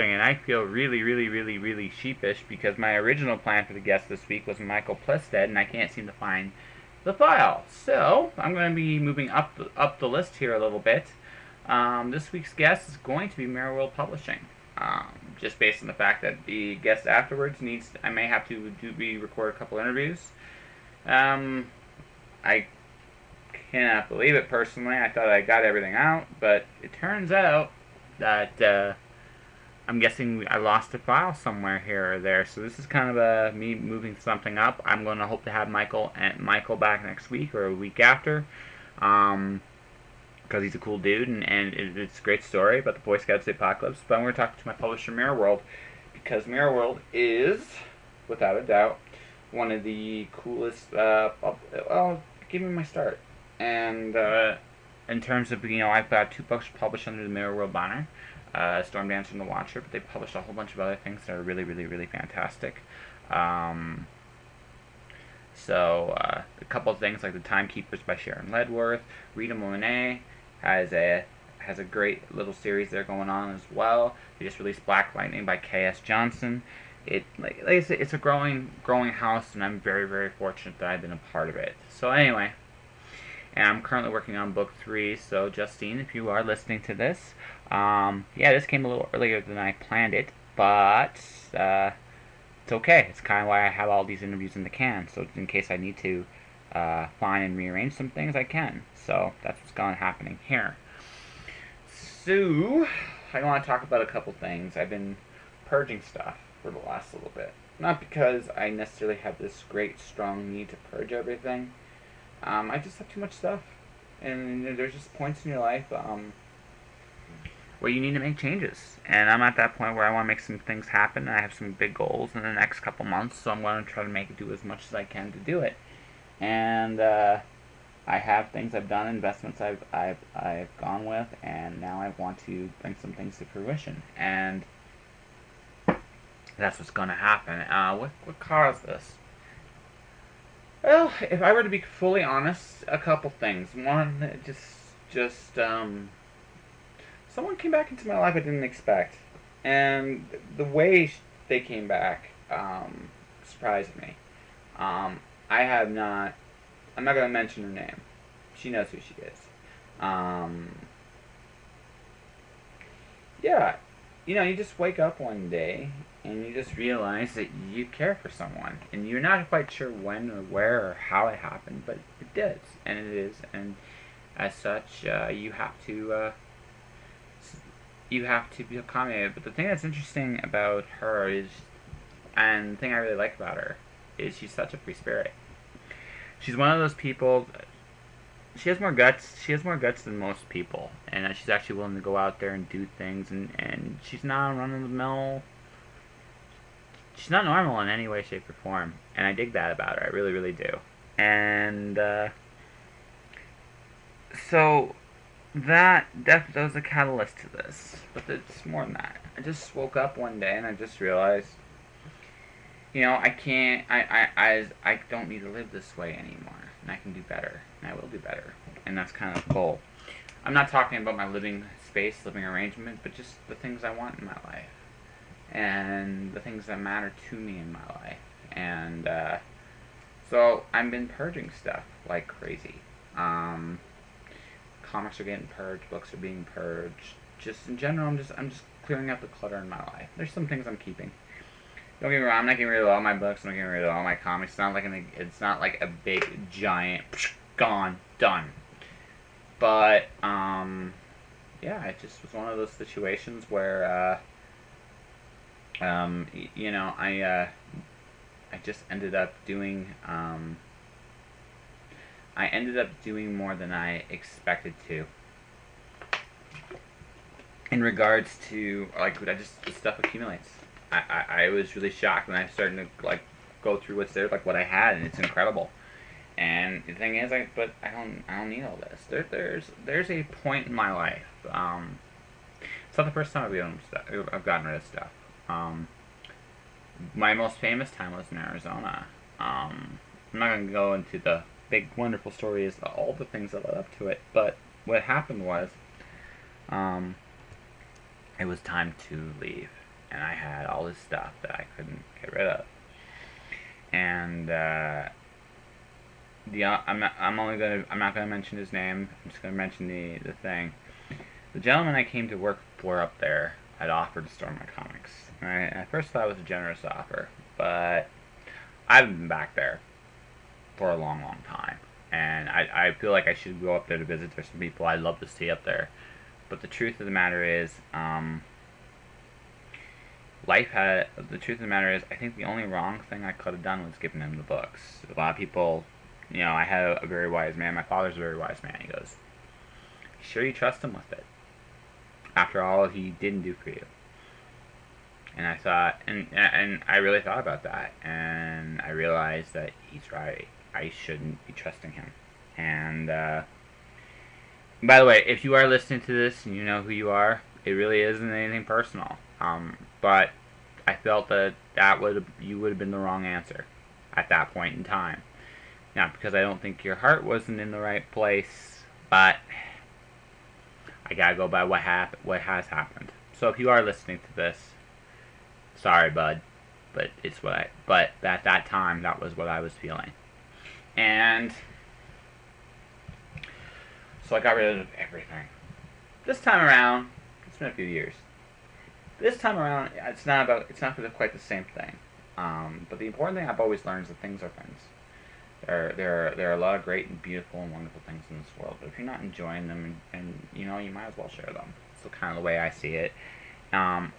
Publishing, and I feel really sheepish because my original plan for the guest this week was Michael Plested, and I can't seem to find the file. So I'm going to be moving up the list here a little bit. This week's guest is going to be Mirror World Publishing. Just based on the fact that the guest afterwards I may have to record a couple interviews. I cannot believe it personally. I thought I got everything out, but it turns out that I'm guessing I lost a file somewhere here or there. So this is kind of me moving something up. I'm going to hope to have Michael back next week or a week after, because he's a cool dude and it's a great story about the Boy Scouts of the Apocalypse. But I'm going to talk to my publisher Mirror World, because Mirror World is, without a doubt, one of the coolest. Well, give me my start. And in terms of, I've got 2 books published under the Mirror World banner, Storm Dancer and the Watcher, but they published a whole bunch of other things that are really fantastic. So a couple of things like The Timekeepers by Sharon Ledworth. Rita Monet has a great little series there going on as well. They just released Black Lightning by K.S. Johnson. Like I said, it's a growing house, and I'm very fortunate that I've been a part of it. So anyway, and I'm currently working on book 3. So Justine, if you are listening to this, yeah, this came a little earlier than I planned it, but it's okay. It's kind of why I have all these interviews in the can. So in case I need to find and rearrange some things, I can. So that's what's going happening here. So I want to talk about a couple things. I've been purging stuff for the last little bit. Not because I necessarily have this great, strong need to purge everything. I just have too much stuff. And there's just points in your life where you need to make changes. And I'm at that point where I want to make some things happen. I have some big goals in the next couple months, so I'm going to try to do as much as I can to do it. And I have things I've done, investments I've gone with, and now I want to bring some things to fruition. And that's what's going to happen. What caused this? Well, if I were to be fully honest, a couple things. One, just someone came back into my life I didn't expect, and the way they came back surprised me. I'm not going to mention her name. She knows who she is. Yeah, you just wake up one day and you just realize that you care for someone, and you're not quite sure when or where or how it happened, but it does, and it is, and as such, you have to be accommodated. But the thing that's interesting about her is, and the thing I really like about her, is she's such a free spirit. She's one of those people. She has more guts. She has more guts than most people, and she's actually willing to go out there and do things. And she's not run of the mill. She's not normal in any way, shape, or form, and I dig that about her. I really do. And so that was a catalyst to this, but it's more than that. I just woke up one day and I just realized, I can't. I don't need to live this way anymore, and I can do better, and I will do better, and that's kind of the goal. I'm not talking about my living space, living arrangement, but just the things I want in my life, and the things that matter to me in my life, and so I've been purging stuff like crazy. Comics are getting purged, books are being purged. Just in general, I'm just clearing out the clutter in my life. There's some things I'm keeping. Don't get me wrong, I'm not getting rid of all my books, I'm not getting rid of all my comics. It's not like a big, giant, gone, done. But, yeah, it just was one of those situations where, I just ended up doing, more than I expected to. In regards to, the stuff accumulates. I was really shocked when I started to, go through what's there, what I had, and it's incredible. And the thing is, I don't need all this. There's a point in my life. It's not the first time I've gotten rid of stuff. My most famous time was in Arizona. I'm not going to go into the big, wonderful stories, all the things that led up to it, but what happened was, it was time to leave. and I had all this stuff that I couldn't get rid of. And I'm not gonna mention his name. I'm just gonna mention the thing. The gentleman I came to work for up there had offered to store my comics. And I first thought it was a generous offer, but I've been back there for a long, long time, and I feel like I should go up there to visit. There's some people I'd love to see up there, but the truth of the matter is, the truth of the matter is, I think the only wrong thing I could have done was giving him the books. A lot of people, I had a very wise man. My father's a very wise man. He goes, "Sure, you trust him with it, after all he didn't do for you." And I thought, and I really thought about that, and I realized that he's right. I shouldn't be trusting him. And by the way, if you are listening to this and you know who you are, it really isn't anything personal. But I felt that you would have been the wrong answer at that point in time. Not because I don't think your heart wasn't in the right place, but I gotta go by what has happened. So if you are listening to this, sorry, bud, but but at that time, that was what I was feeling. And so I got rid of everything. This time around, it's been a few years. This time around, it's not quite the same thing. But the important thing I've always learned is that things are things. There are a lot of great and beautiful and wonderful things in this world, but if you're not enjoying them, and you might as well share them. It's kind of the way I see it. I'm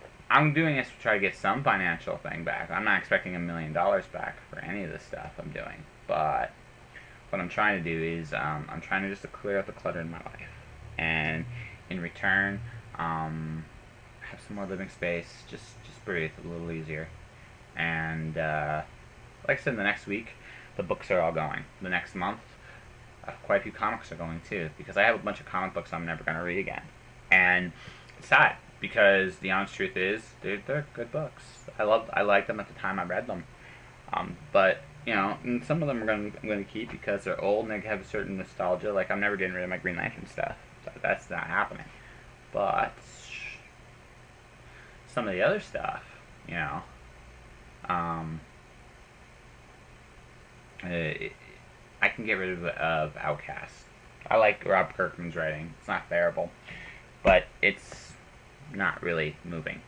doing this to try to get some financial thing back. I'm not expecting $1 million back for any of this stuff I'm doing, but what I'm trying to do is I'm trying to just to clear out the clutter in my life, and in return, have some more living space, just breathe a little easier. And like I said, the next week, the books are all going. The next month, quite a few comics are going too, because I have a bunch of comic books I'm never going to read again. And it's sad, because the honest truth is, they're good books. I liked them at the time I read them. But, and some of them I'm going to keep because they're old and they have a certain nostalgia. Like, I'm never getting rid of my Green Lantern stuff. That's not happening. But some of the other stuff, I can get rid of Outcast. I like Rob Kirkman's writing. It's not bearable, but it's not really moving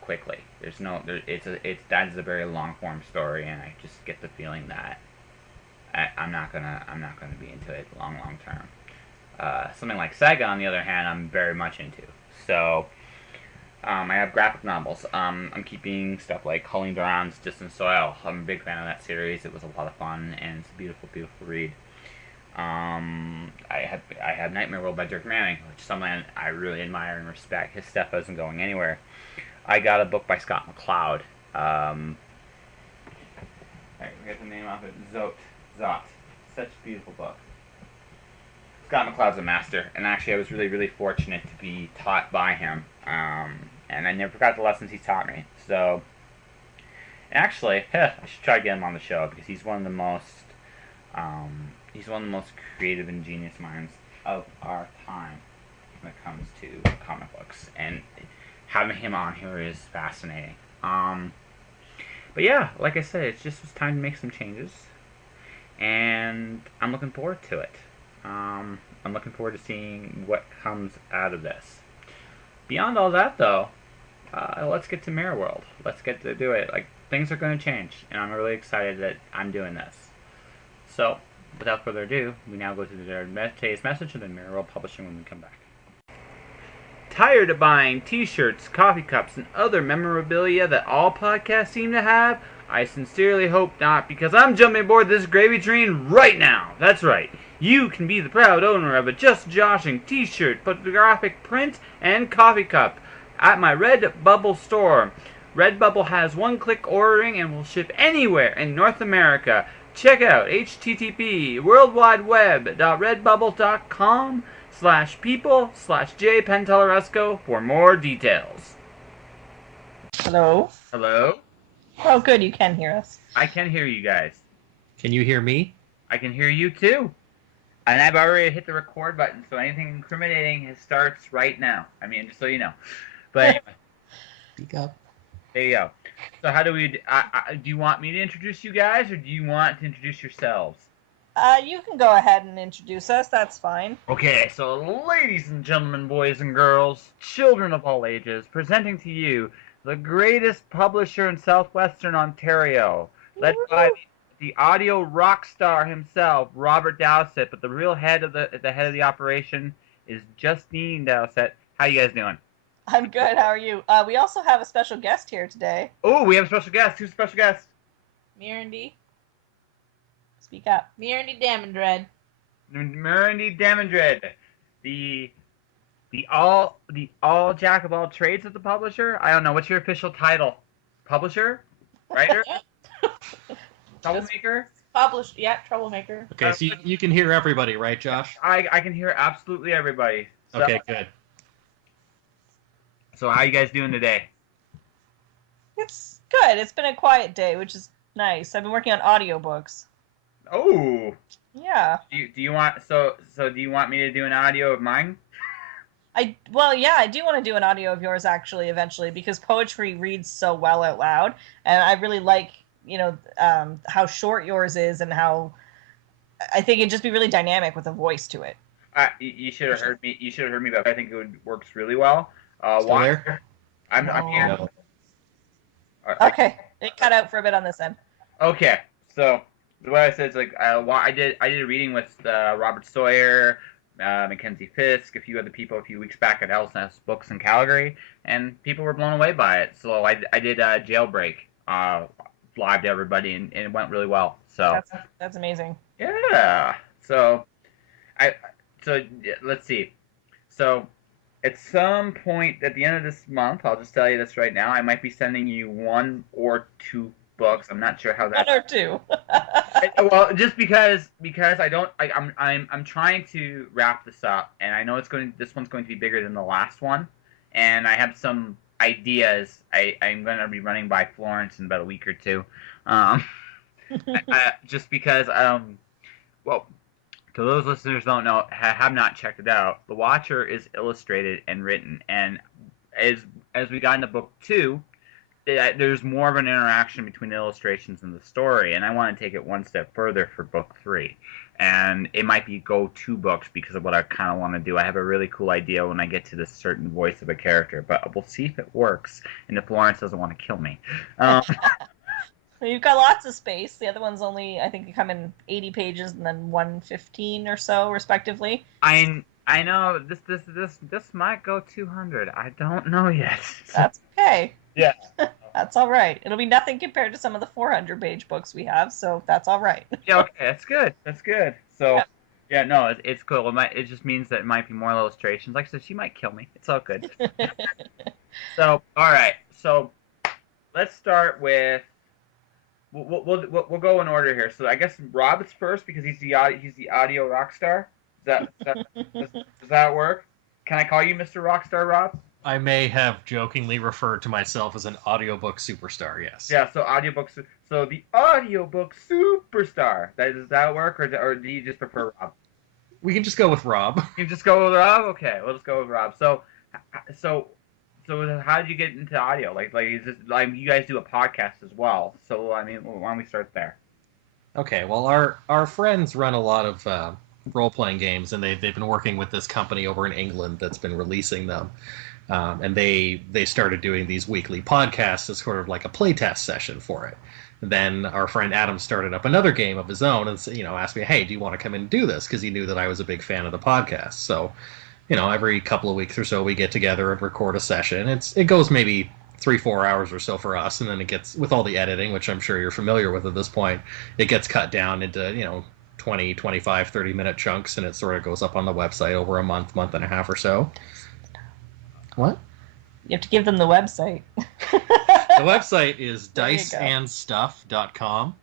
quickly. That is a very long form story, and I just get the feeling that I'm not gonna be into it long term. Something like Saga, on the other hand, I'm very much into. So I have graphic novels. I'm keeping stuff like Colleen Duran's Distant Soil. I'm a big fan of that series. It was a lot of fun, and it's a beautiful, beautiful read. I have Nightmare World by Dirk Manning, which is something I really admire and respect. His stuff isn't going anywhere. I got a book by Scott McCloud. I forget the name of it. Zot. Such a beautiful book. Scott McCloud's a master, and actually I was really, really fortunate to be taught by him. And I never forgot the lessons he taught me. So, actually, I should try to get him on the show, because he's one of the most creative and genius minds of our time when it comes to comic books. And having him on here is fascinating. But yeah, like I said, it's time to make some changes, and I'm looking forward to it. I'm looking forward to seeing what comes out of this. Beyond all that, though, let's get to Mirror World. Let's get to do it. Like, things are going to change, and I'm really excited that I'm doing this. So, without further ado, we now go to today's message and then Mirror World Publishing when we come back. Tired of buying t-shirts, coffee cups, and other memorabilia that all podcasts seem to have? I sincerely hope not, because I'm jumping aboard this gravy train right now. That's right. You can be the proud owner of a Just Joshing t-shirt, photographic print, and coffee cup at my Redbubble store. Redbubble has one-click ordering and will ship anywhere in North America. Check out http://worldwideweb.redbubble.com/people/jpenteloresco for more details. Hello? Hello? Oh, good, you can hear us. I can hear you guys. Can you hear me? I can hear you too. And I've already hit the record button, so anything incriminating starts right now. I mean, just so you know. But anyway. Speak up. There you go. So how do we? Do you want me to introduce you guys, or do you want to introduce yourselves? You can go ahead and introduce us. That's fine. Okay, so ladies and gentlemen, boys and girls, children of all ages, presenting to you the greatest publisher in southwestern Ontario, led by the audio rock star himself, Robert Dowsett. But the real head of the operation is Justine Dowsett. How you guys doing? I'm good. How are you? We also have a special guest here today. Oh, we have a special guest. Who's the special guest? Murandy. Speak up. Murandy Damodred. Murandy Damodred, the all jack of all trades of the publisher. I don't know. What's your official title? Publisher, writer, troublemaker. Published. Yeah, troublemaker. Okay, so you can hear everybody, right, Josh? I can hear absolutely everybody. So, Okay, good. So how you guys doing today? It's good. It's been a quiet day, which is nice. I've been working on audiobooks. Oh, Yeah. do you want do you want me to do an audio of mine? I do want to do an audio of yours actually eventually because poetry reads so well out loud, and I really like how short yours is and how I think it'd just be really dynamic with a voice to it. You should have heard me. You should have heard me, but I think it works really well. Still there? I'm here. No. Okay, it cut out for a bit on this end. Okay, so the way I said is I did a reading with Robert Sawyer, Mackenzie Fisk, a few other people a few weeks back at Ellsness Books in Calgary, and people were blown away by it. So I did a Jailbreak live to everybody, and it went really well. So That's amazing. yeah. So let's see. So at some point at the end of this month, I'll just tell you this right now, I might be sending you 1 or 2 books. I'm not sure how that. 1 or 2. Well, just because I'm trying to wrap this up, and I know this one's going to be bigger than the last one, and I have some ideas. I'm going to be running by Florence in about a week or 2, just because well. To those listeners who don't know, have not checked it out, The Watcher is illustrated and written, and as we got into book 2, there's more of an interaction between the illustrations and the story, and I want to take it one step further for book 3. And it might be go 2 books because of what I kind of want to do. I have a really cool idea when I get to this certain voice of a character, but we'll see if it works, and if Lawrence doesn't want to kill me. You've got lots of space. The other ones only, I think, come in 80 pages and then 115 or so, respectively. I know this might go 200. I don't know yet. That's okay. Yeah. That's all right. It'll be nothing compared to some of the 400-page books we have, so that's all right. Yeah, okay, that's good. That's good. So, yeah, no, it's cool. It just means that it might be more illustrations. Like I said, she might kill me. It's all good. So, all right. So, let's start with. We'll go in order here. So I guess Rob's first because he's the audio rock star. Does that work? Can I call you Mr. Rockstar, Rob? I may have jokingly referred to myself as an audiobook superstar, yes. Yeah, so audiobooks. So the audiobook superstar. Does that work, or do you just prefer Rob? We can just go with Rob. You just go with Rob. Okay, we'll just go with Rob. So how did you get into audio? Is this, you guys do a podcast as well. So I mean, why don't we start there? Okay, well, our friends run a lot of role-playing games, and they've been working with this company over in England that's been releasing them. And they started doing these weekly podcasts as sort of like a playtest session for it. And then our friend Adam started up another game of his own and asked me, hey, do you want to come in and do this? Because he knew that I was a big fan of the podcast. So, every couple of weeks or so we get together and record a session. It goes maybe 3-4 hours or so for us, and then it gets, with all the editing, which I'm sure you're familiar with at this point, it gets cut down into, 20, 25, 30-minute chunks, and it sort of goes up on the website over a month and a half or so. What? You have to give them the website. The website is diceandstuff.com.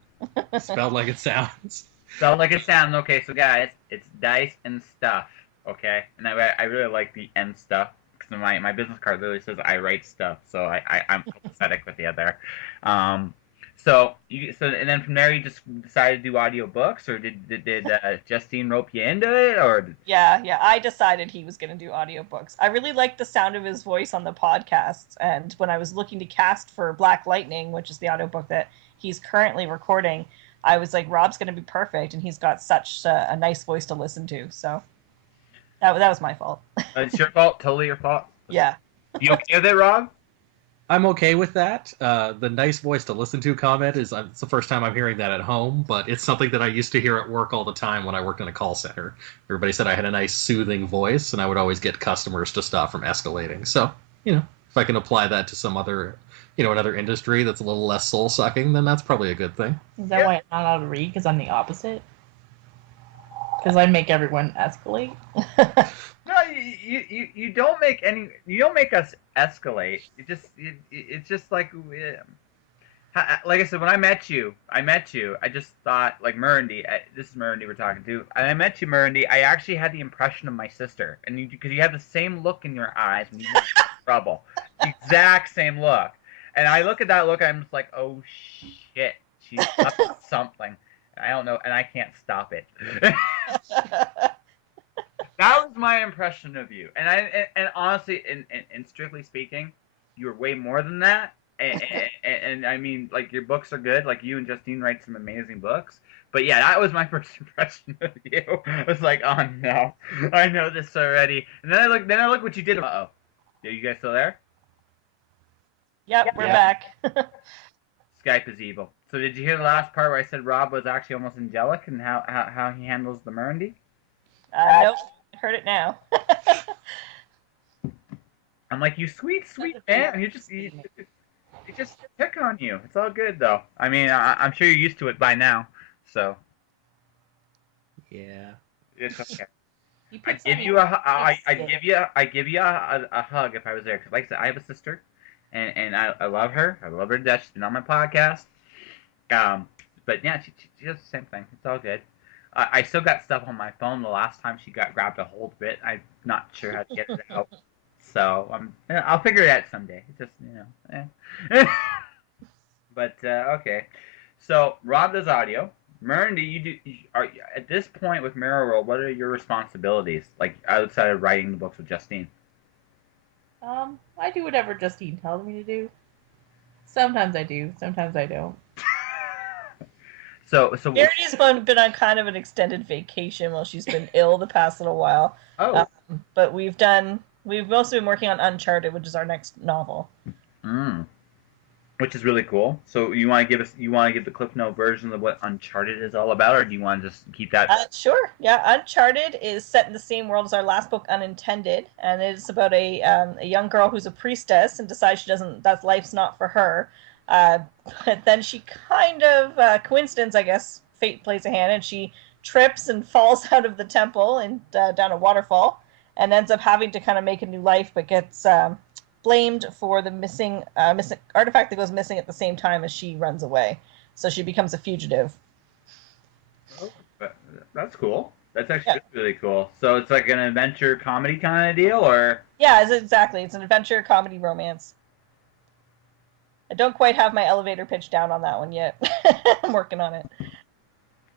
Spelled like it sounds. Spelled like it sounds. Okay, so guys, it's Dice and Stuff. Okay, and I really like the "and stuff" because my business card literally says I write stuff, so I'm pathetic with you there. And then from there you just decided to do audiobooks, or did Justine rope you into it, or? Yeah, I decided he was going to do audiobooks. I really liked the sound of his voice on the podcasts, and when I was looking to cast for Black Lightning, which is the audiobook that he's currently recording, I was like, Rob's going to be perfect, and he's got such a nice voice to listen to, so that was my fault. It's your fault, totally your fault. Yeah. You okay with it, Rob? I'm okay with that. The nice voice to listen to comment is it's the first time I'm hearing that at home, but it's something that I used to hear at work all the time when I worked in a call center. Everybody said I had a nice soothing voice, and I would always get customers to stop from escalating. So, if I can apply that to some other, another industry that's a little less soul-sucking, then that's probably a good thing. Is that why I'm not allowed to read? Because I'm the opposite? Because I make everyone escalate? No, you don't make us escalate. It's just like I said, when I met you, I just thought, like, Murandy, this is Murandy we're talking to, and I met you, Murandy, I actually had the impression of my sister, and because you have the same look in your eyes when you were in trouble, the exact same look, and I look at that look, I'm just like, oh shit, she's up to something, and I don't know, and I can't stop it. That was my impression of you, and honestly, and strictly speaking, you were way more than that. And I mean, like, your books are good. Like, you and Justine write some amazing books. But yeah, that was my first impression of you. I was like, oh no, I know this already. And then I look what you did. Uh-oh, are you guys still there? Yep, we're back. Skype is evil. So did you hear the last part where I said Rob was actually almost angelic and how he handles the Murandy? Nope. Heard it now. I'm like, you sweet man. You just pick on you. It's all good though. I mean, I'm sure you're used to it by now. So yeah, it's okay. I give you a hug if I was there. Because like I said, I have a sister, and I love her. I love her to death. She's been on my podcast. But yeah, she does the same thing. It's all good. I still got stuff on my phone. The last time she grabbed a hold of it, I'm not sure how to get it out. So I'll figure it out someday. Just But okay. So Rob does audio. Murandy, are at this point with Mirror World, what are your responsibilities, like, outside of writing the books with Justine? I do whatever Justine tells me to do. Sometimes I do, sometimes I don't. So Verity's been on kind of an extended vacation while she's been ill the past little while. Oh. But we've mostly been working on Uncharted, which is our next novel. Which is really cool. So you want to give the Cliff Note version of what Uncharted is all about, or do you want to just keep that? Sure. Yeah, Uncharted is set in the same world as our last book, Unintended, and it's about a young girl who's a priestess and decides that life's not for her. But then she kind of, coincidence, I guess, fate plays a hand, and she trips and falls out of the temple and down a waterfall, and ends up having to kind of make a new life, but gets blamed for the missing artifact that goes missing at the same time as she runs away. So she becomes a fugitive. Oh, that's cool. That's actually really cool. So it's like an adventure comedy kind of deal, or? Yeah, exactly. It's an adventure comedy romance. I don't quite have my elevator pitch down on that one yet. I'm working on it.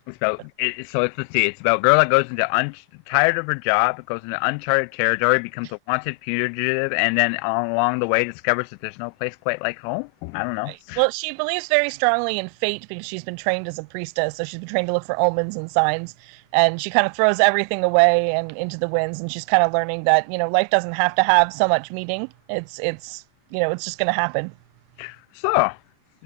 It's about a girl that goes into tired of her job, goes into uncharted territory, becomes a wanted fugitive, and then along the way discovers that there's no place quite like home. I don't know. Well, she believes very strongly in fate because she's been trained as a priestess, so she's been trained to look for omens and signs, and she kind of throws everything away and into the winds, and she's kind of learning that, life doesn't have to have so much meaning. It's just going to happen. So,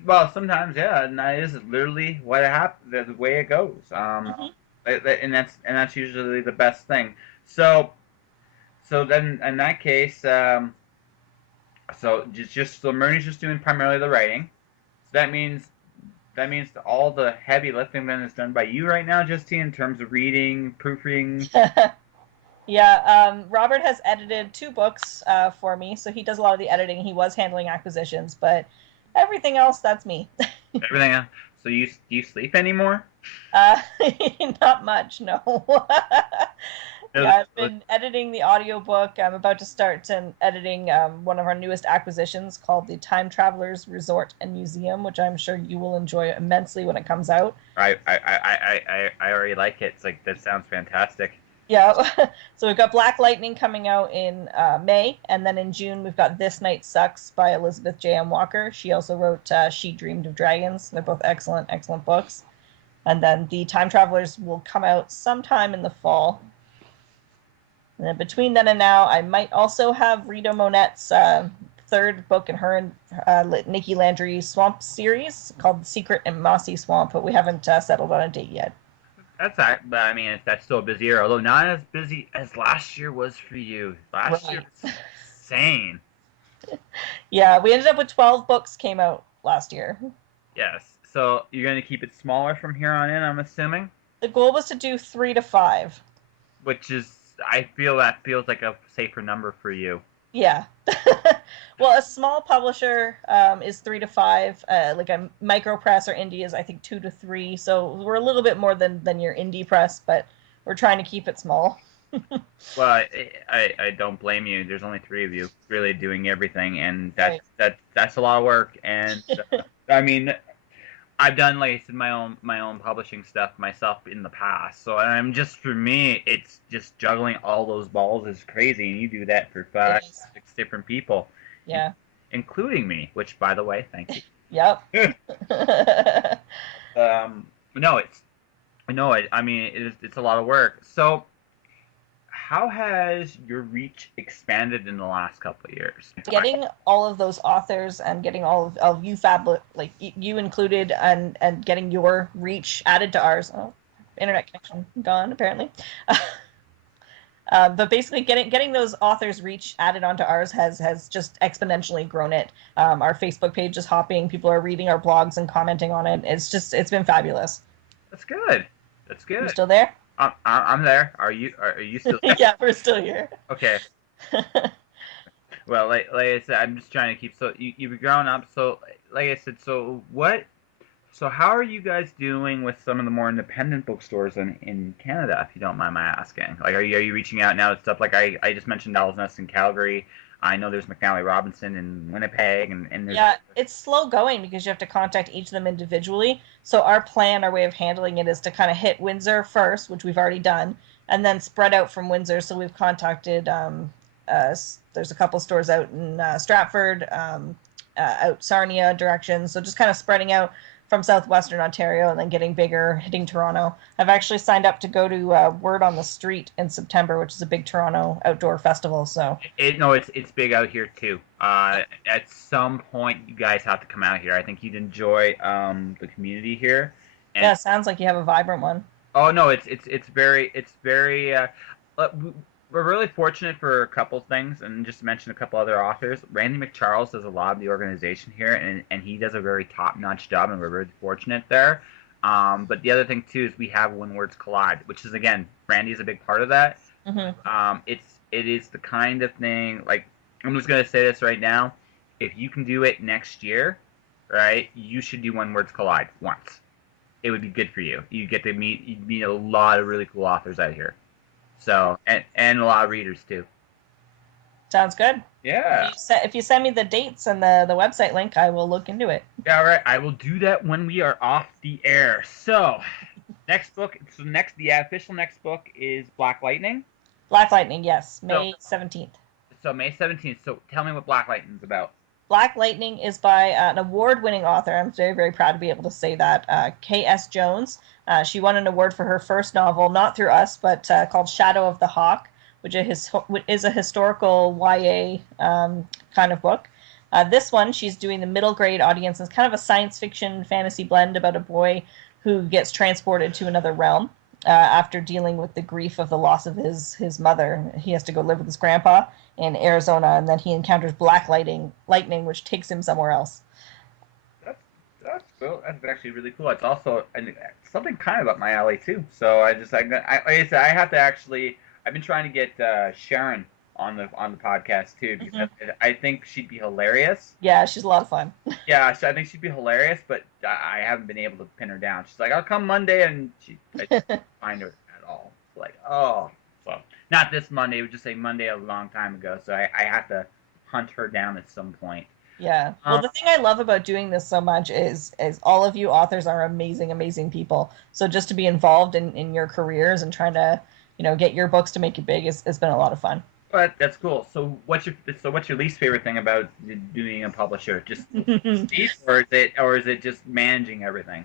well, sometimes, yeah, and that is literally what happens, the way it goes. And that's usually the best thing. So then in that case, so Murray's just doing primarily the writing. So that means that all the heavy lifting then is done by you right now, Justine, in terms of reading, proofreading. Yeah, Robert has edited 2 books for me, so he does a lot of the editing. He was handling acquisitions, but everything else, that's me. Everything else. So do you sleep anymore? Not much, no. Yeah, I've been editing the audiobook. I'm about to start editing one of our newest acquisitions called the Time Travelers Resort and Museum, which I'm sure you will enjoy immensely when it comes out. I already like it. It's like, that sounds fantastic. Yeah, so we've got Black Lightning coming out in May, and then in June we've got This Night Sucks by Elizabeth J.M. Walker. She also wrote She Dreamed of Dragons. They're both excellent, excellent books. And then the Time Travelers will come out sometime in the fall. And then between then and now, I might also have Rita Monet's third book in her and Nikki Landry Swamp series called Secret and Mossy Swamp, but we haven't settled on a date yet. That's that, but I mean, that's still a busy year, although not as busy as last year was for you. Last year was insane. Yeah, we ended up with 12 books came out last year. Yes. So you're going to keep it smaller from here on in, I'm assuming? The goal was to do 3 to 5. Which is, I feel that feels like a safer number for you. Yeah. Well, a small publisher is 3 to 5. Like a micro press or indie is, I think, 2 to 3. So we're a little bit more than your indie press, but we're trying to keep it small. Well, I don't blame you. There's only 3 of you really doing everything, and that's a lot of work. And I mean, I've done, like I said, my own publishing stuff myself in the past. So I'm just, for me, it's just juggling all those balls is crazy, and you do that for 5, 6 different people. Yeah. Including me, which, by the way, thank you. Yep. I mean, it's a lot of work. So, how has your reach expanded in the last couple of years? Getting all of those authors and getting all of you like you included, and getting your reach added to ours. Oh, internet connection gone apparently. But basically, getting those authors' reach added onto ours has just exponentially grown it. Our Facebook page is hopping. People are reading our blogs and commenting on it. It's been fabulous. That's good. That's good. You still there? I'm there. Are you still there? Yeah, we're still here. Okay. Well, like I said, I'm just trying to keep. So you've grown up. So like I said, so how are you guys doing with some of the more independent bookstores in Canada, if you don't mind my asking? Like, are you reaching out now to stuff like I just mentioned Owl's Nest in Calgary. I know there's McNally Robinson in Winnipeg, and there's... Yeah, it's slow going because you have to contact each of them individually. So our way of handling it is to kind of hit Windsor first, which we've already done, and then spread out from Windsor. So we've contacted, there's a couple stores out in Stratford, out Sarnia direction. So just kind of spreading out from southwestern Ontario and then getting bigger, hitting Toronto. I've actually signed up to go to Word on the Street in September, which is a big Toronto outdoor festival. So it's big out here too. At some point, you guys have to come out here. I think you'd enjoy the community here. And yeah, it sounds like you have a vibrant one. Oh no, it's very. We're really fortunate for a couple things, and just to mention a couple other authors. Randy McCharles does a lot of the organization here, and he does a very top-notch job, and we're very fortunate there. But the other thing, too, is we have When Words Collide, which is, again, Randy is a big part of that. Mm-hmm. It is the kind of thing, like, I'm just going to say this right now. If you can do it next year, right, you should do When Words Collide once. It would be good for you. You get to meet a lot of really cool authors out here. So, and a lot of readers, too. Sounds good. Yeah. If you send me the dates and the website link, I will look into it. Yeah, all right. I will do that when we are off the air. So, next book. So, the official next book is Black Lightning. Black Lightning, yes. May 17th. So, May 17th. So, tell me what Black Lightning's about. Black Lightning is by an award-winning author. I'm very, very proud to be able to say that. K.S. Jones. She won an award for her first novel, not through us, but called Shadow of the Hawk, which is a historical YA kind of book. This one, she's doing the middle grade audience. It's kind of a science fiction fantasy blend about a boy who gets transported to another realm after dealing with the grief of the loss of his mother. He has to go live with his grandpa in Arizona, and then he encounters black lightning, which takes him somewhere else. That's cool. That's actually really cool. It's also something kind of up my alley too. So like I said, I have to actually. I've been trying to get Sharon on the podcast too, because I think she'd be hilarious. Yeah, she's a lot of fun. Yeah, so I think she'd be hilarious, but I haven't been able to pin her down. She's like, I'll come Monday, and I can't find her at all. Like, oh. Well, not this Monday. It was just a Monday a long time ago. So I have to hunt her down at some point. Yeah. Well, the thing I love about doing this so much is all of you authors are amazing, amazing people. So just to be involved in your careers and trying to, get your books to make it big has been a lot of fun. But that's cool. So what's your least favorite thing about doing a publisher? Just speed, or is it just managing everything?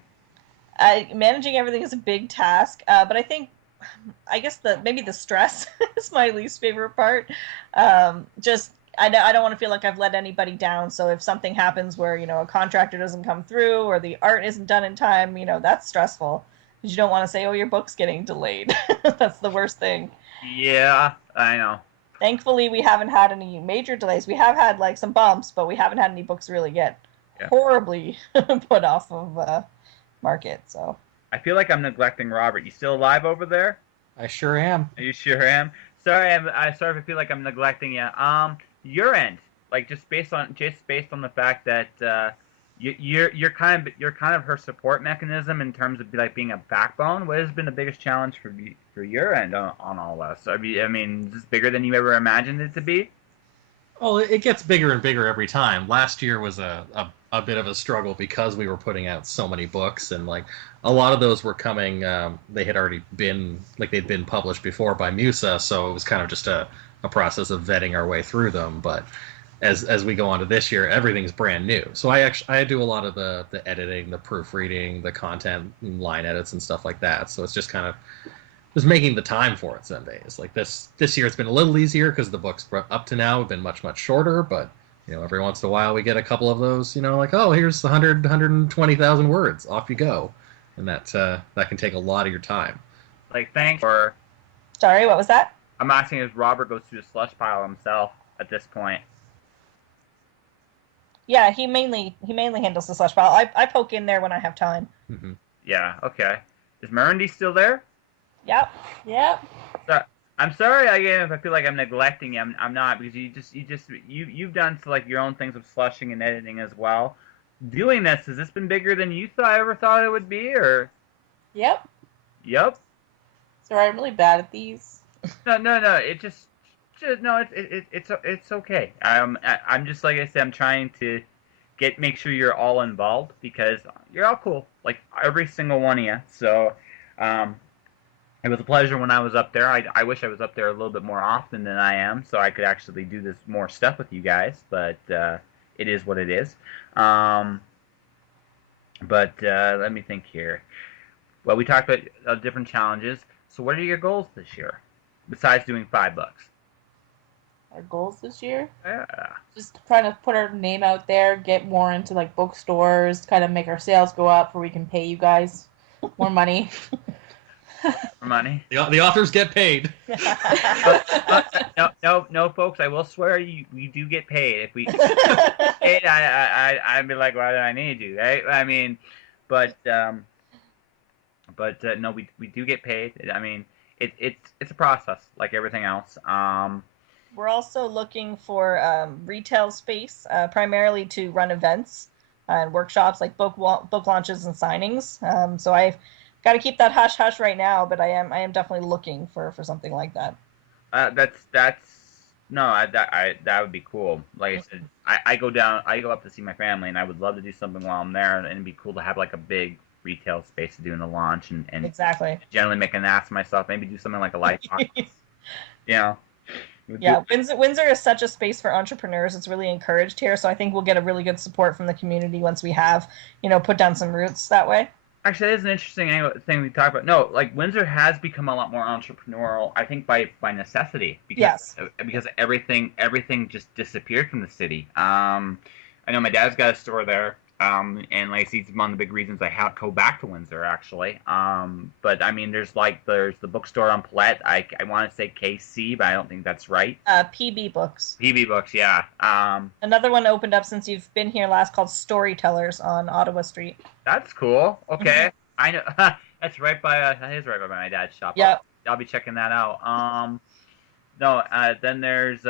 Managing everything is a big task, but I guess maybe the stress is my least favorite part. Just I don't want to feel like I've let anybody down. So if something happens where a contractor doesn't come through or the art isn't done in time, that's stressful because you don't want to say, "Oh, your book's getting delayed." That's the worst thing. Yeah, I know. Thankfully, we haven't had any major delays. We have had like some bumps, but we haven't had any books really get horribly put off of market. So I feel like I'm neglecting Robert. You still alive over there? I sure am. Are you sure am? Sorry, I sorry if I feel like I'm neglecting you. Your end, like just based on the fact that you're kind of her support mechanism in terms of like being a backbone. What has been the biggest challenge for your end on all this? I mean, is this bigger than you ever imagined it to be? Well, it gets bigger and bigger every time. Last year was a bit of a struggle because we were putting out so many books, and like a lot of those were coming. They had already been they'd been published before by Musa, so it was kind of just a process of vetting our way through them. But as we go on to this year, everything's brand new. So I do a lot of the editing, the proofreading, the content, line edits, and stuff like that. So it's just kind of just making the time for it some days. Like this year, it's been a little easier because the books up to now have been much shorter. But every once in a while we get a couple of those. Like, oh, here's 120,000 words. Off you go, and that can take a lot of your time. Like, thanks for. Sorry, what was that? I'm asking if Robert goes through the slush pile himself at this point. Yeah, he mainly handles the slush pile. I poke in there when I have time. Mm-hmm. Yeah. Okay. Is Murandy still there? Yep. So, I'm sorry again if I feel like I'm neglecting you. I'm not, because you've done like your own things of slushing and editing as well. Doing this, has this been bigger than you ever thought it would be, or? Yep. Yep. Sorry, I'm really bad at these. No. It's okay. I'm just, like I said, I'm trying to make sure you're all involved because you're all cool, like every single one of you. So, it was a pleasure when I was up there. I wish I was up there a little bit more often than I am, so I could actually do this more stuff with you guys. But it is what it is. But let me think here. Well, we talked about different challenges. So, what are your goals this year besides doing 5 books? Our goals this year? Yeah. Just trying to put our name out there, get more into like bookstores, kind of make our sales go up where we can pay you guys more money. For money. The authors get paid. No, folks. I will swear we do get paid. If we paid, I'd be like, why do I need you? Right? I mean, but no, we do get paid. I mean, it's a process like everything else. We're also looking for retail space, primarily to run events and workshops like book launches and signings. So I've got to keep that hush hush right now, but I am definitely looking for something like that. That would be cool. Like I said, I go up to see my family, and I would love to do something while I'm there, and it'd be cool to have like a big retail space to do in the launch and exactly. Generally make an ass of myself. Maybe do something like a live podcast. Yeah. Windsor is such a space for entrepreneurs. It's really encouraged here, so I think we'll get a really good support from the community once we have, put down some roots that way. Actually, that is an interesting thing we talk about. No, like Windsor has become a lot more entrepreneurial, I think, by necessity. Because everything just disappeared from the city. I know my dad's got a store there. And like it's one of the big reasons I have to go back to Windsor, actually. But I mean, there's the bookstore on Paulette. I want to say KC, but I don't think that's right. PB Books. PB Books, yeah. Another one opened up since you've been here last called Storytellers on Ottawa Street. That's cool. Okay, I know. That's right by that is right by my dad's shop. Yep. I'll be checking that out. Then there's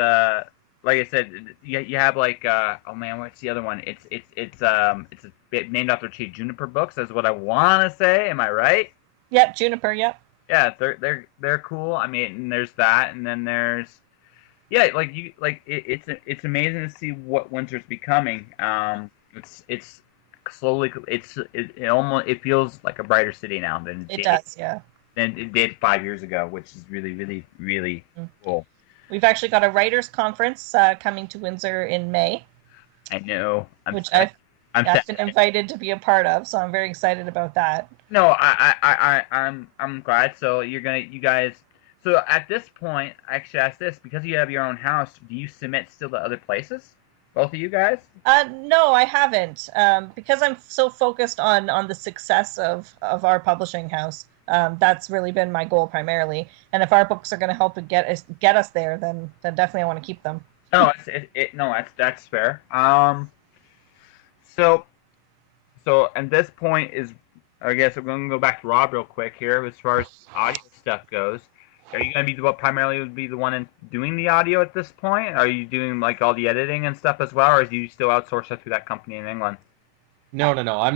like I said, you have like oh man, what's the other one? It's a bit named after Chief Juniper Books. That's what I want to say. Am I right? Yep, Juniper. Yep. Yeah, they're cool. I mean, and there's that, and then there's yeah, it's amazing to see what Windsor's becoming. It's slowly it almost it feels like a brighter city now It does, yeah. than it did 5 years ago, which is really really really cool. We've actually got a writers conference coming to Windsor in May. I know. Which I've been invited to be a part of, so I'm very excited about that. No, I'm glad. So you guys. So at this point, I actually ask this because you have your own house. Do you submit still to other places? Both of you guys? No, I haven't. Because I'm so focused on the success of our publishing house. That's really been my goal primarily. And if our books are going to help get us there, then definitely I want to keep them. No, that's fair. So at this point is, I guess we're going to go back to Rob real quick here as far as audio stuff goes. Are you going to be what primarily would be the one doing the audio at this point? Are you doing like all the editing and stuff as well, or do you still outsource that to that company in England? No.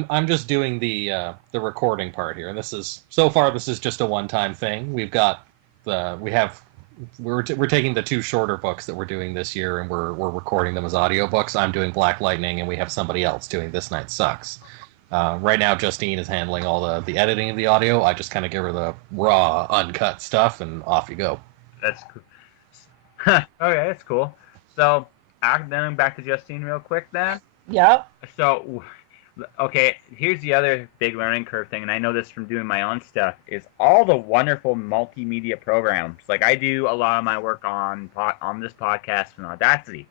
I'm just doing the recording part here, and this is just a one-time thing. We're taking the 2 shorter books that we're doing this year, and we're recording them as audiobooks. I'm doing Black Lightning, and we have somebody else doing This Night Sucks. Right now, Justine is handling all the editing of the audio. I just kind of give her the raw, uncut stuff, and off you go. That's cool. Okay, that's cool. So, then back to Justine real quick then. Yep. So, okay, here's the other big learning curve thing, and I know this from doing my own stuff, is all the wonderful multimedia programs. Like, I do a lot of my work on this podcast from Audacity.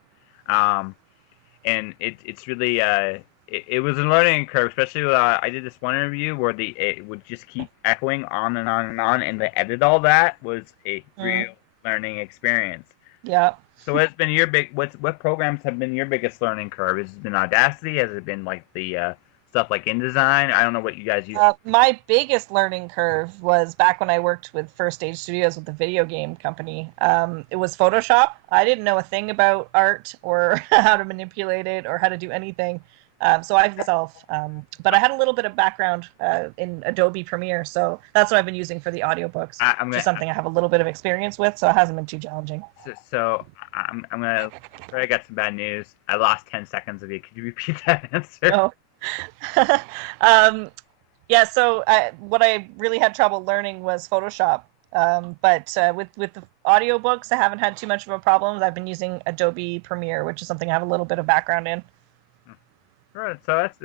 And it's really... It was a learning curve, especially I did this one interview where it would just keep echoing on and on and on, and to edit all that was a real learning experience. Yeah. So what's been what programs have been your biggest learning curve? Has it been Audacity? Has it been like the stuff like InDesign? I don't know what you guys use. My biggest learning curve was back when I worked with First Stage Studios with the video game company. It was Photoshop. I didn't know a thing about art or how to manipulate it or how to do anything. So I've myself, but I had a little bit of background in Adobe Premiere, so that's what I've been using for the audiobooks. Which is something I have a little bit of experience with, so it hasn't been too challenging. So I'm gonna. Sorry, I got some bad news. I lost 10 seconds of you. Could you repeat that answer? Oh. Yeah. So what I really had trouble learning was Photoshop. But with the audiobooks, I haven't had too much of a problem. I've been using Adobe Premiere, which is something I have a little bit of background in. Right, so that's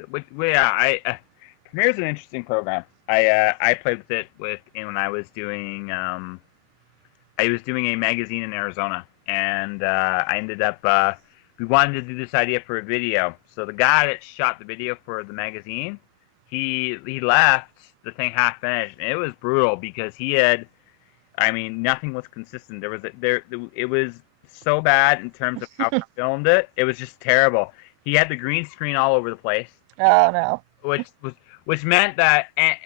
Premiere's an interesting program. I played with it when I was doing a magazine in Arizona, and I ended up we wanted to do this idea for a video. So the guy that shot the video for the magazine, he left the thing half finished, and it was brutal because nothing was consistent. It was so bad in terms of how he filmed it. It was just terrible. He had the green screen all over the place. Oh no! Which meant that, and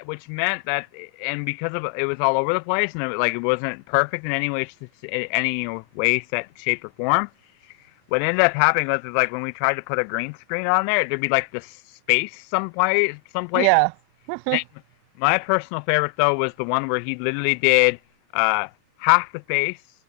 because of it was all over the place, and it wasn't perfect in any way, set, shape, or form. What ended up happening was like when we tried to put a green screen on there, there'd be like the space someplace. Yeah. My personal favorite though was the one where he literally did half the face.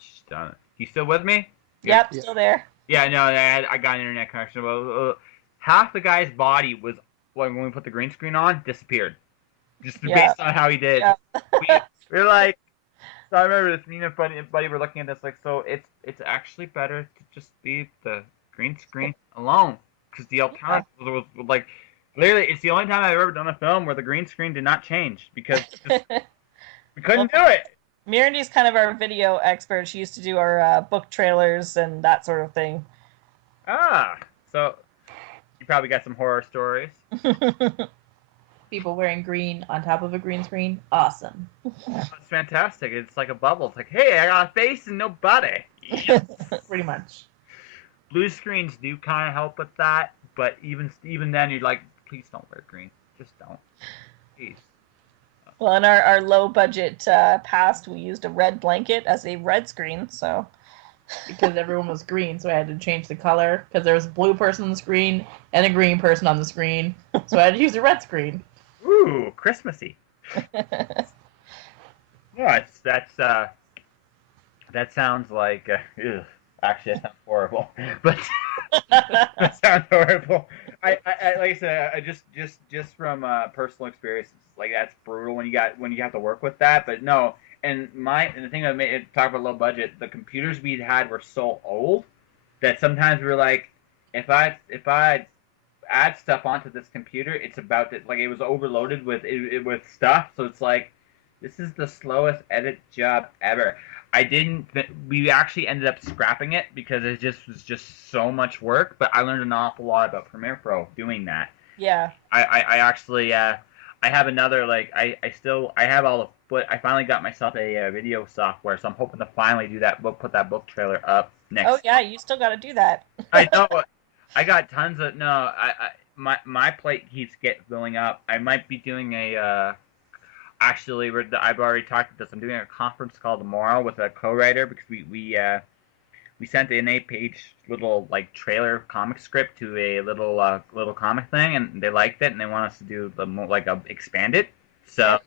Just done it. You still with me? Yep, still there. Yeah, no, I got an internet connection. Well, half the guy's body was, when we put the green screen on, disappeared. Just based on how he did. Yeah. We were like, so I remember this, me and buddy were looking at this, like, so it's actually better to just leave the green screen alone. Because the alternative was like, literally, it's the only time I've ever done a film where the green screen did not change. Because we couldn't do it. Murandy's kind of our video expert. She used to do our book trailers and that sort of thing. So you probably got some horror stories. People wearing green on top of a green screen. Awesome. It's fantastic. It's like a bubble. It's like, hey, I got a face and no body. Yes. Pretty much. Blue screens do kind of help with that, but even then, you're like, please don't wear green. Just don't. Please. Well, in our low-budget past, we used a red blanket as a red screen, so... Because everyone was green, so I had to change the color, because there was a blue person on the screen and a green person on the screen, so I had to use a red screen. Ooh, Christmassy. Yeah, that sounds like. Ugh. Actually, that sounds horrible. But that sounds horrible. I like I said, I just from personal experience, like that's brutal when you have to work with that. But no, and the thing that made it talk about low budget, the computers we had were so old that sometimes we were like, if I add stuff onto this computer, it's about to, like it was overloaded with stuff, so it's like this is the slowest edit job ever. I didn't. We actually ended up scrapping it because it just was just so much work. But I learned an awful lot about Premiere Pro doing that. Yeah. I actually I have another like I have all the but I finally got myself a video software, so I'm hoping to finally do that. We'll put that book trailer up next. Oh yeah, you still got to do that. I know. I got tons of no. My plate keeps filling up. I might be doing a. Actually, I've already talked about this. I'm doing a conference call tomorrow with a co-writer because we sent an 8-page little like trailer comic script to a little comic thing, and they liked it, and they want us to do the more like expand it. So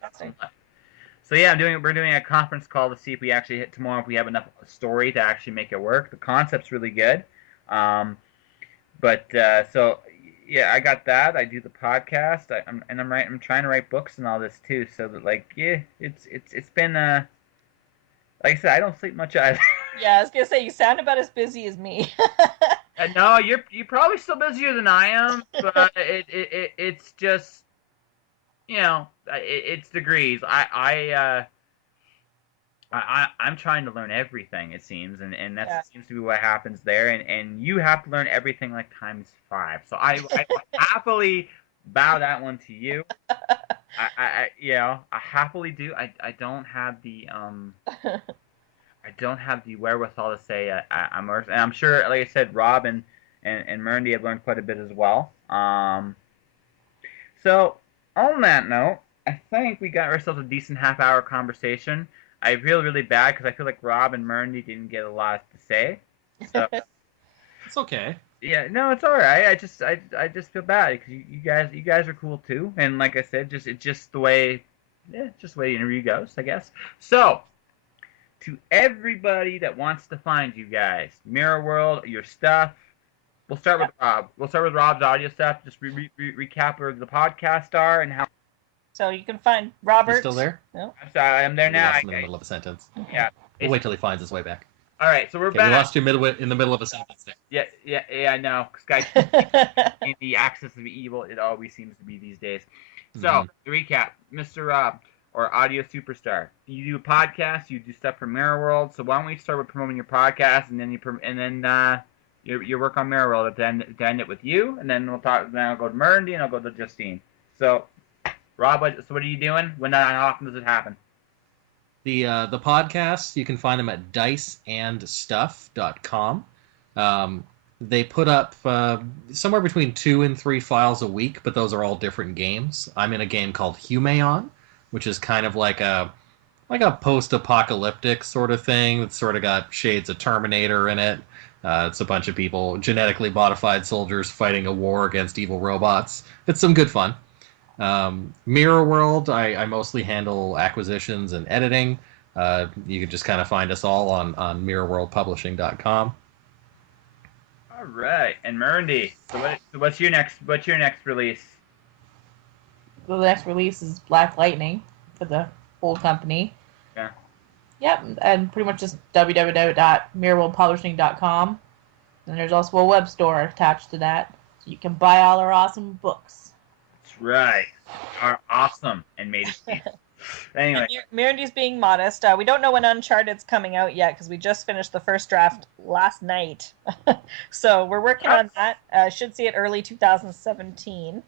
yeah, we're doing a conference call to see if we actually hit tomorrow if we have enough story to actually make it work. The concept's really good, but so yeah, I got that. I do the podcast. I'm trying to write books and all this too. So that like yeah, it's been like I said, I don't sleep much either. Yeah, I was gonna say you sound about as busy as me. No, you're probably still busier than I am, but it's just it's degrees. I'm trying to learn everything, it seems, and that seems to be what happens there. And you have to learn everything like times 5. So I happily bow that one to you. I happily do. I don't have the wherewithal to say I'm, and I'm sure, like I said, Rob and Murandy have learned quite a bit as well. So on that note, I think we got ourselves a decent half-hour conversation. I feel really bad because I feel like Rob and Murandy didn't get a lot to say. So it's okay. Yeah, no, it's all right. I just feel bad because you guys are cool too, and like I said, it's just the way the interview goes, I guess. So to everybody that wants to find you guys, Mirror World, your stuff. We'll start with Rob. We'll start with Rob's audio stuff. Just recap where the podcasts are and how. So you can find Robert. You still there? No. I'm sorry, I'm there now. Lost him in the middle of a sentence. Yeah. We'll wait till he finds his way back. All right, so we're back. We lost you in the middle of a sentence there. Yeah, I know. Skype in the axis of evil, it always seems to be these days. So, to recap, Mr. Rob, or Audio Superstar, you do a podcast, you do stuff for Mirror World, so why don't we start with promoting your podcast, and then you work on Mirror World to end it with you, and then then I'll go to Murandy, and I'll go to Justine. So, Rob, what are you doing? How often does it happen? The podcasts, you can find them at diceandstuff.com. They put up somewhere between 2 and 3 files a week, but those are all different games. I'm in a game called Humeon, which is kind of like a post-apocalyptic sort of thing. It's sort of got shades of Terminator in it. It's a bunch of people, genetically modified soldiers fighting a war against evil robots. It's some good fun. Mirror World, I mostly handle acquisitions and editing. You can just kind of find us all on mirrorworldpublishing.com. All right, and Murandy, so what's your next release? Well, the next release is Black Lightning for the whole company. Yeah. Yep, and pretty much just www.mirrorworldpublishing.com. And there's also a web store attached to that, so you can buy all our awesome books. That's right. Are awesome and made it. Anyway. Murandy's being modest. We don't know when Uncharted's coming out yet because we just finished the first draft last night. So we're working on that. Should see it early 2017.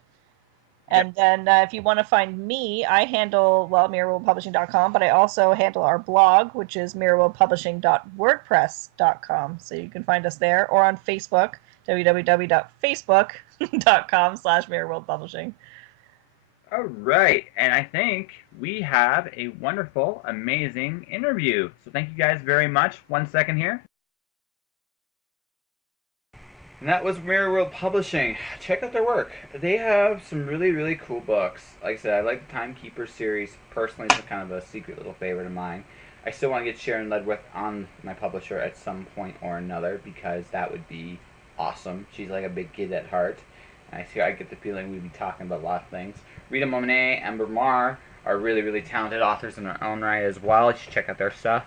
And then if you want to find me, I handle, mirrorworldpublishing.com, but I also handle our blog, which is mirrorworldpublishing.wordpress.com. So you can find us there, or on Facebook, www.facebook.com/mirrorworldpublishing. All right, and I think we have a wonderful, amazing interview. So thank you guys very much. 1 second here. And that was Mirror World Publishing. Check out their work. They have some really, really cool books. Like I said, I like the Timekeeper series. Personally, it's kind of a secret little favorite of mine. I still want to get Sharon Ledwith on my publisher at some point or another because that would be awesome. She's like a big kid at heart. And I get the feeling we'd be talking about a lot of things. Rita Monet and Amber Marr are really, really talented authors in their own right as well. You should check out their stuff.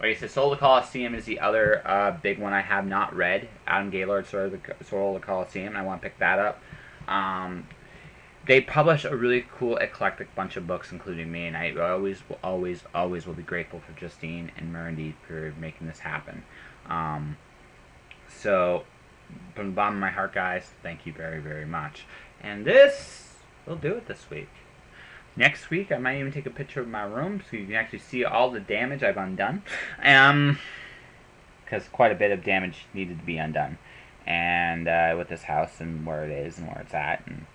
Like I said, Soul of the Coliseum is the other big one I have not read. Adam Gaylord's Soul of the Coliseum, and I want to pick that up. They publish a really cool, eclectic bunch of books, including me, and I always will be grateful for Justine and Murandy for making this happen. So, from the bottom of my heart, guys, thank you very, very much. And this will do it this week. Next week, I might even take a picture of my room so you can actually see all the damage I've undone. Because quite a bit of damage needed to be undone. And with this house and where it is and where it's at. And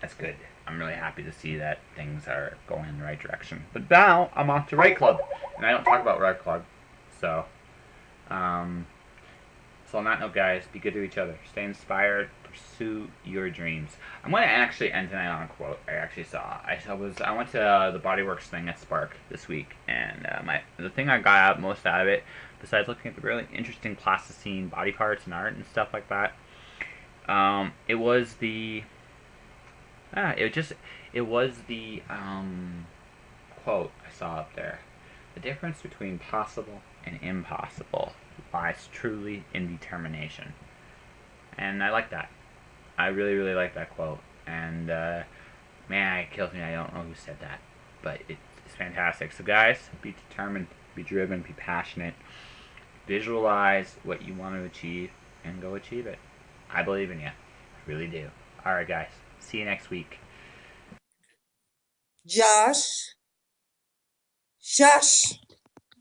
that's good. I'm really happy to see that things are going in the right direction. But now, I'm off to Right Club. And I don't talk about Right Club. So, so on that note, guys, be good to each other. Stay inspired. Pursue your dreams. I'm going to actually end tonight on a quote I actually saw. I went to the Bodyworks thing at Spark this week, and the thing I got out most out of it, besides looking at the really interesting plasticine body parts and art and stuff like that, it was the quote I saw up there. The difference between possible and impossible lies truly in determination. And I like that. I really, really like that quote. And, man, it kills me. I don't know who said that. But it's fantastic. So, guys, be determined, be driven, be passionate. Visualize what you want to achieve and go achieve it. I believe in you. I really do. All right, guys. See you next week. Josh.